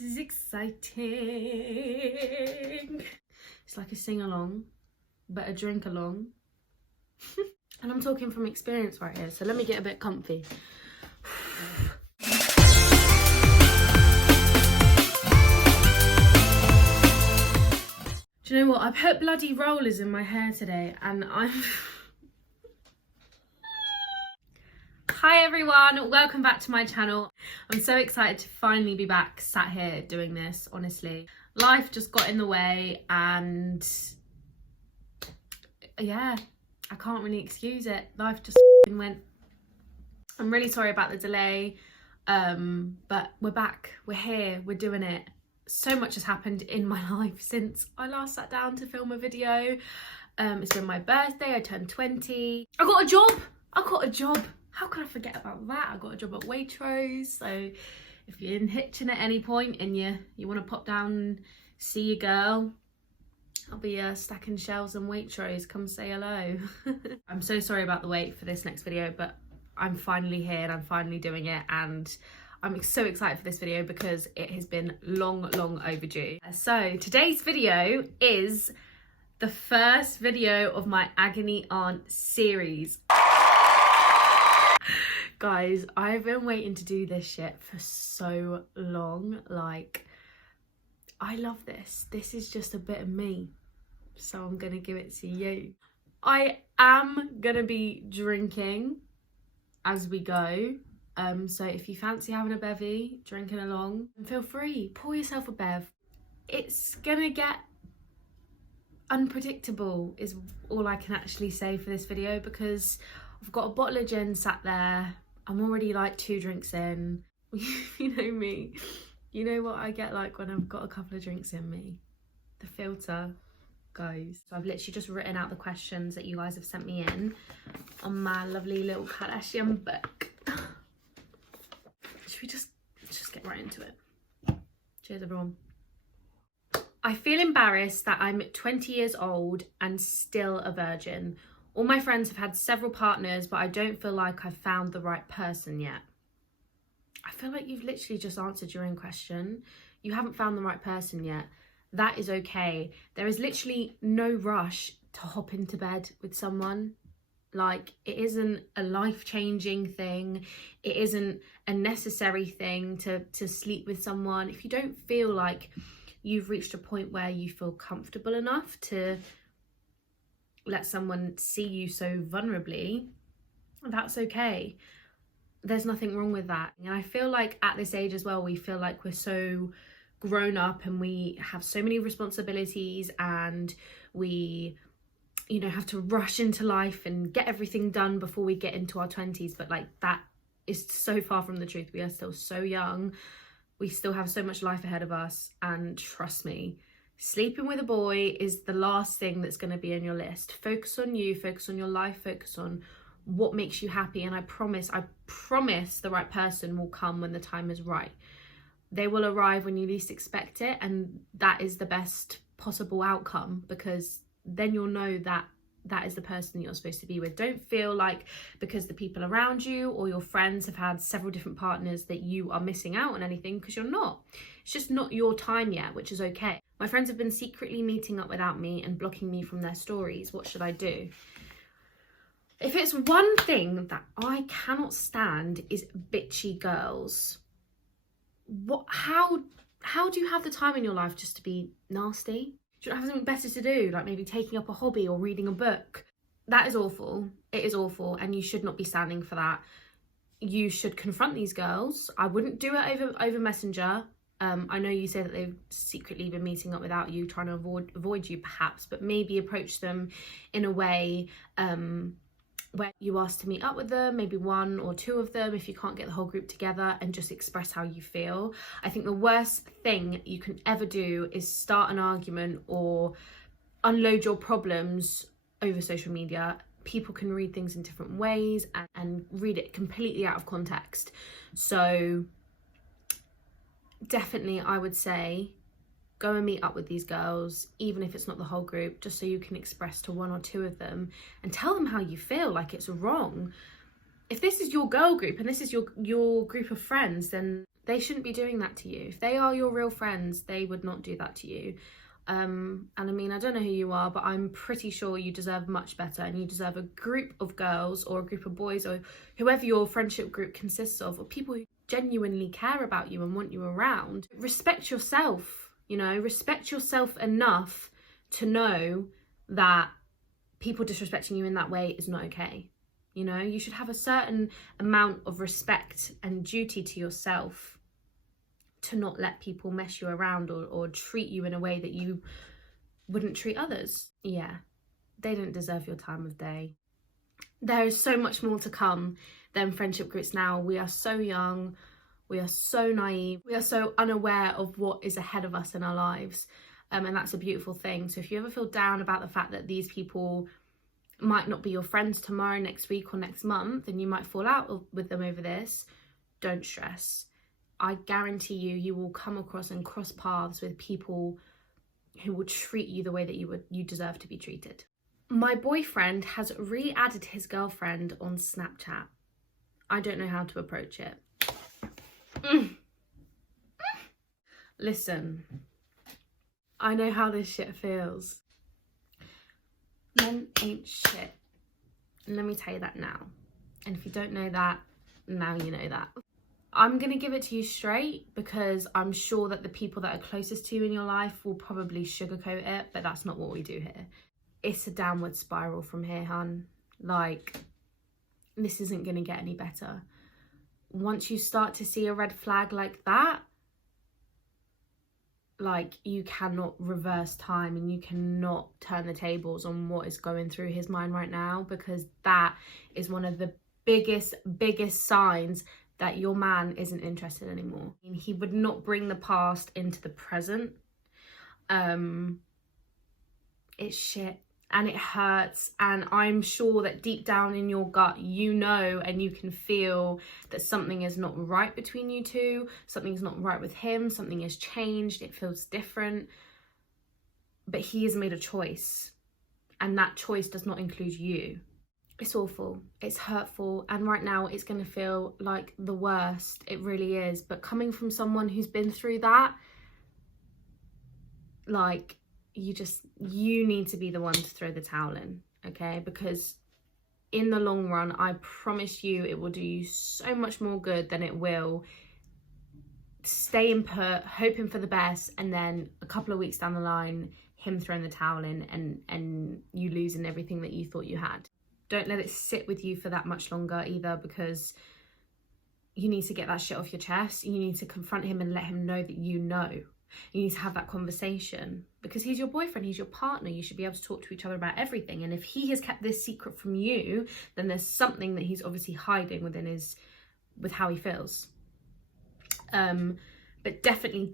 This is exciting. It's like a sing-along, but a drink-along. And I'm talking from experience right here, so let me get a bit comfy. Do you know what? I put bloody rollers in my hair today and I'm... Hi everyone, welcome back to my channel. I'm so excited to finally be back sat here doing this, honestly. Life just got in the way and yeah, I can't really excuse it. Life just went. I'm really sorry about the delay, but we're back, we're here, we're doing it. So much has happened in my life since I last sat down to film a video. It's been my birthday, I turned 20. I got a job. How could I forget about that? I got a job at Waitrose, so if you're in Hitchin at any point and you want to pop down and see your girl, I'll be stacking shelves in Waitrose, come say hello. I'm so sorry about the wait for this next video, but I'm finally here and I'm finally doing it, and I'm so excited for this video because it has been long overdue. So today's video is the first video of my Agony Aunt series. Guys, I've been waiting to do this shit for so long. Like, I love this. This is just a bit of me. So I'm gonna give it to you. I am gonna be drinking as we go. So if you fancy having a bevy, drinking along, feel free, pour yourself a bev. It's gonna get unpredictable is all I can actually say for this video, because I've got a bottle of gin sat there. I'm already like 2 drinks in. You know me. You know what I get like when I've got a couple of drinks in me. The filter goes. So I've literally just written out the questions that you guys have sent me in on my lovely little Kardashian book. Should we just get right into it? Cheers everyone. I feel embarrassed that I'm 20 years old and still a virgin. All my friends have had several partners, but I don't feel like I've found the right person yet. I feel like you've literally just answered your own question. You haven't found the right person yet. That is okay. There is literally no rush to hop into bed with someone. Like, it isn't a life-changing thing. It isn't a necessary thing to sleep with someone. If you don't feel like you've reached a point where you feel comfortable enough to let someone see you so vulnerably, that's okay. There's nothing wrong with that. And I feel like at this age as well, we feel like we're so grown up and we have so many responsibilities and we, you know, have to rush into life and get everything done before we get into our 20s. But like, that is so far from the truth. We are still so young. We still have so much life ahead of us. And trust me, sleeping with a boy is the last thing that's going to be on your list. Focus on you, focus on your life, focus on what makes you happy. And I promise the right person will come when the time is right. They will arrive when you least expect it, and that is the best possible outcome, because then you'll know that that is the person you're supposed to be with. Don't feel like because the people around you or your friends have had several different partners that you are missing out on anything, because you're not. It's just not your time yet, which is okay. My friends have been secretly meeting up without me and blocking me from their stories. What should I do? If it's one thing that I cannot stand is bitchy girls. How do you have the time in your life just to be nasty? Do you not have something better to do, like maybe taking up a hobby or reading a book? That is awful. It is awful, and you should not be standing for that. You should confront these girls. I wouldn't do it over Messenger. I know you say that they've secretly been meeting up without you, trying to avoid you perhaps, but maybe approach them in a way where you ask to meet up with them, maybe 1 or 2 of them if you can't get the whole group together, and just express how you feel. I think the worst thing you can ever do is start an argument or unload your problems over social media. People can read things in different ways and read it completely out of context. So definitely I would say go and meet up with these girls, even if it's not the whole group, just so you can express to 1 or 2 of them and tell them how you feel, like it's wrong. If this is your girl group and this is your group of friends, then They shouldn't be doing that to you. If they are your real friends, they would not do that to you. And I mean, I don't know who you are, but I'm pretty sure you deserve much better, and you deserve a group of girls or a group of boys or whoever your friendship group consists of, or people who genuinely care about you and want you around. Respect yourself, you know, respect yourself enough to know that people disrespecting you in that way is not okay. You know, you should have a certain amount of respect and duty to yourself to not let people mess you around or treat you in a way that you wouldn't treat others. Yeah, they don't deserve your time of day. There is so much more to come than friendship groups now. We are so young, we are so naive, we are so unaware of what is ahead of us in our lives. And that's a beautiful thing. So if you ever feel down about the fact that these people might not be your friends tomorrow, next week or next month, and you might fall out with them over this, don't stress. I guarantee you will come across and cross paths with people who will treat you the way that you deserve to be treated. My boyfriend has re-added his girlfriend on Snapchat. I don't know how to approach it. Listen, I know how this shit feels. Men ain't shit. And let me tell you that now. And if you don't know that, now you know that. I'm going to give it to you straight, because I'm sure that the people that are closest to you in your life will probably sugarcoat it, but that's not what we do here. It's a downward spiral from here, hun. Like, this isn't going to get any better. Once you start to see a red flag like that, like, you cannot reverse time and you cannot turn the tables on what is going through his mind right now, because that is one of the biggest signs that your man isn't interested anymore. He would not bring the past into the present. It's shit and it hurts, and I'm sure that deep down in your gut you know and you can feel that something is not right between you two, something's not right with him, something has changed, it feels different. But he has made a choice, and that choice does not include you. It's awful, it's hurtful, and right now it's going to feel like the worst. It really is. But coming from someone who's been through that, like, you need to be the one to throw the towel in, okay? Because in the long run, I promise you, it will do you so much more good than it will staying put, hoping for the best, and then a couple of weeks down the line, him throwing the towel in and you losing everything that you thought you had. Don't let it sit with you for that much longer either, because you need to get that shit off your chest. You need to confront him and let him know that you know. You need to have that conversation, because he's your boyfriend, he's your partner. You should be able to talk to each other about everything. And if he has kept this secret from you, then there's something that he's obviously hiding with how he feels. But definitely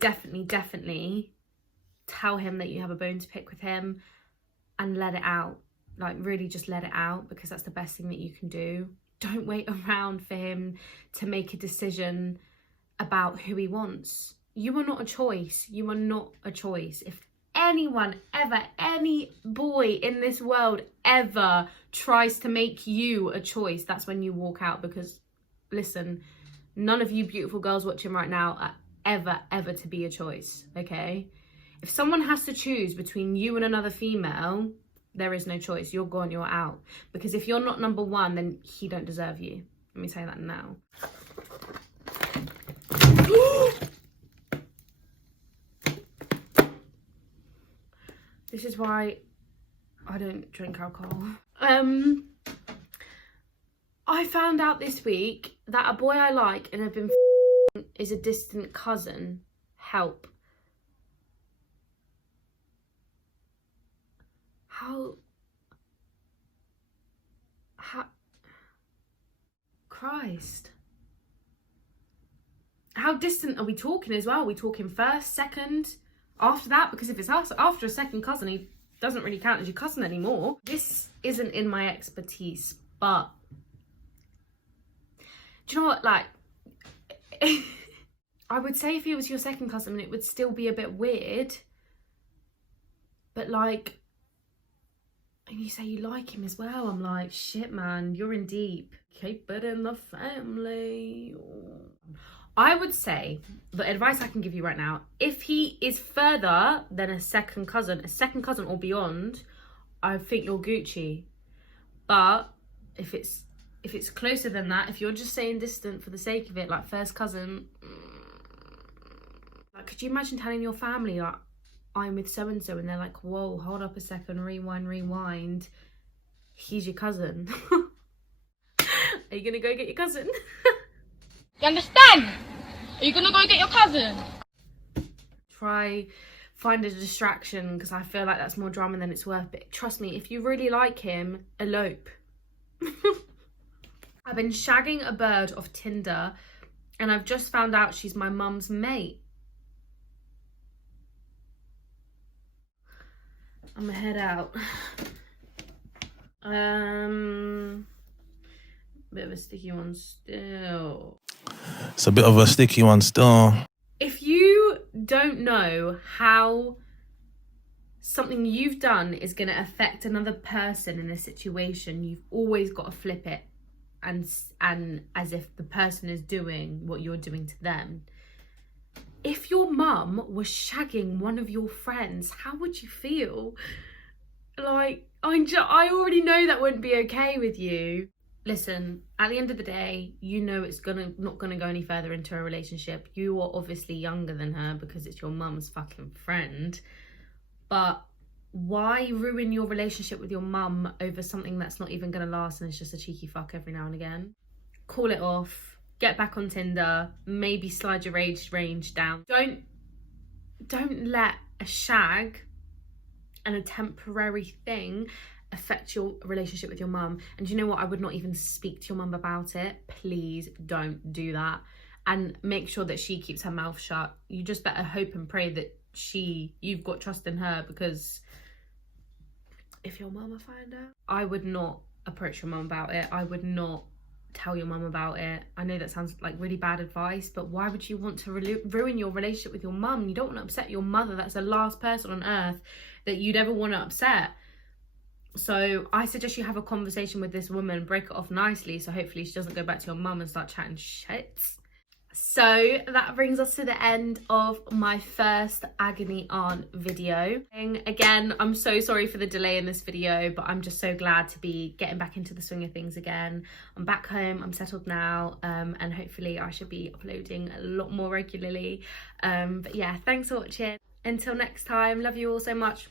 tell him that you have a bone to pick with him and let it out. Like, really just let it out, because that's the best thing that you can do. Don't wait around for him to make a decision about who he wants. You are not a choice. You are not a choice. If anyone ever, any boy in this world ever tries to make you a choice, that's when you walk out. Because, listen, none of you beautiful girls watching right now are ever to be a choice, okay? If someone has to choose between you and another female, there is no choice. You're gone, you're out. Because if you're not number one, then he don't deserve you. Let me say that now. This is why I don't drink alcohol. I found out this week that a boy I like and have been is a distant cousin. Help. How Christ. How distant are we talking as well? Are we talking first, second, after that? Because if it's after a second cousin, he doesn't really count as your cousin anymore. This isn't in my expertise, but do you know what? Like, I would say if he was your second cousin, it would still be a bit weird. But like, and you say you like him as well. I'm like, shit, man, you're in deep. Keep it in the family. I would say, the advice I can give you right now, if he is further than a second cousin or beyond, I think you're Gucci. But if it's closer than that, if you're just saying distant for the sake of it, like first cousin, like, could you imagine telling your family, like, I'm with so-and-so, and they're like, whoa, hold up a second, rewind, he's your cousin. Are you gonna go get your cousin? You understand? Are you gonna go get your cousin? Try find a distraction, because I feel like that's more drama than it's worth. But trust me, if you really like him, elope. I've been shagging a bird off Tinder, and I've just found out she's my mum's mate. I'm gonna head out. Bit of a sticky one still. It's a bit of a sticky one still. If you don't know how something you've done is going to affect another person in a situation, you've always got to flip it and as if the person is doing what you're doing to them. If your mum was shagging one of your friends, how would you feel? Like, I already know that wouldn't be okay with you. Listen, at the end of the day, you know it's not gonna go any further into a relationship. You are obviously younger than her because it's your mum's fucking friend. But why ruin your relationship with your mum over something that's not even gonna last and it's just a cheeky fuck every now and again? Call it off. Get back on Tinder. Maybe slide your age range down. Don't let a shag and a temporary thing affect your relationship with your mum. And you know what? I would not even speak to your mum about it. Please don't do that. And make sure that she keeps her mouth shut. You just better hope and pray that you've got trust in her, because if your mama find out, I would not approach your mum about it. I would not tell your mum about it. I know that sounds like really bad advice, but why would you want to ruin your relationship with your mum? You don't want to upset your mother. That's the last person on earth that you'd ever want to upset. So I suggest you have a conversation with this woman, break it off nicely, so hopefully she doesn't go back to your mum and start chatting shit. So that brings us to the end of my first Agony Aunt video. Again, I'm so sorry for the delay in this video, but I'm just so glad to be getting back into the swing of things again. I'm back home, I'm settled now, and hopefully I should be uploading a lot more regularly. But yeah, thanks for watching. Until next time, love you all so much.